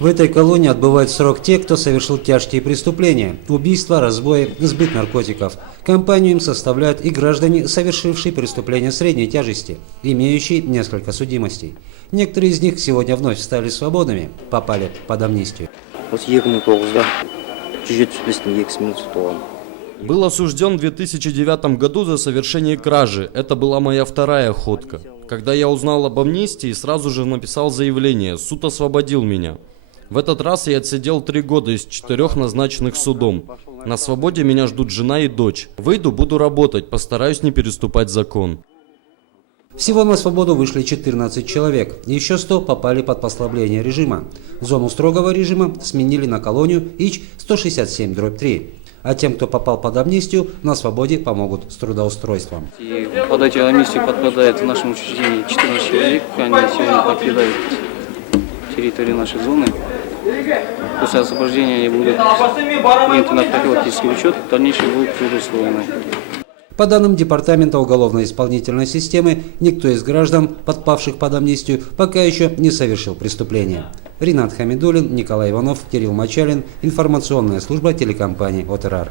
В этой колонии отбывают срок те, кто совершил тяжкие преступления – убийства, разбои, сбыт наркотиков. Компанию им составляют и граждане, совершившие преступления средней тяжести, имеющие несколько судимостей. Некоторые из них сегодня вновь стали свободными, попали под амнистию. Был осужден в 2009 году за совершение кражи. Это была моя вторая охотка. Когда я узнал об амнистии, сразу же написал заявление. Суд освободил меня. В этот раз я отсидел 3 года из 4 назначенных судом. На свободе меня ждут жена и дочь. Выйду, буду работать, постараюсь не переступать закон. Всего на свободу вышли 14 человек, еще 100 попали под послабление режима. Зону строгого режима сменили на колонию ИЧ-167/3. А тем, кто попал под амнистию, на свободе помогут с трудоустройством. И под эту амнистию подпадает в нашем учреждении 14 человек. Они сегодня покидают территорию нашей зоны. После освобождения они будут приняты на профилактический учет, в дальнейшем будут трудоустроены. По данным Департамента уголовно-исполнительной системы, никто из граждан, подпавших под амнистию, пока еще не совершил преступления. Ринат Хамидуллин, Николай Иванов, Кирилл Мочалин. Информационная служба телекомпании ОТРАР.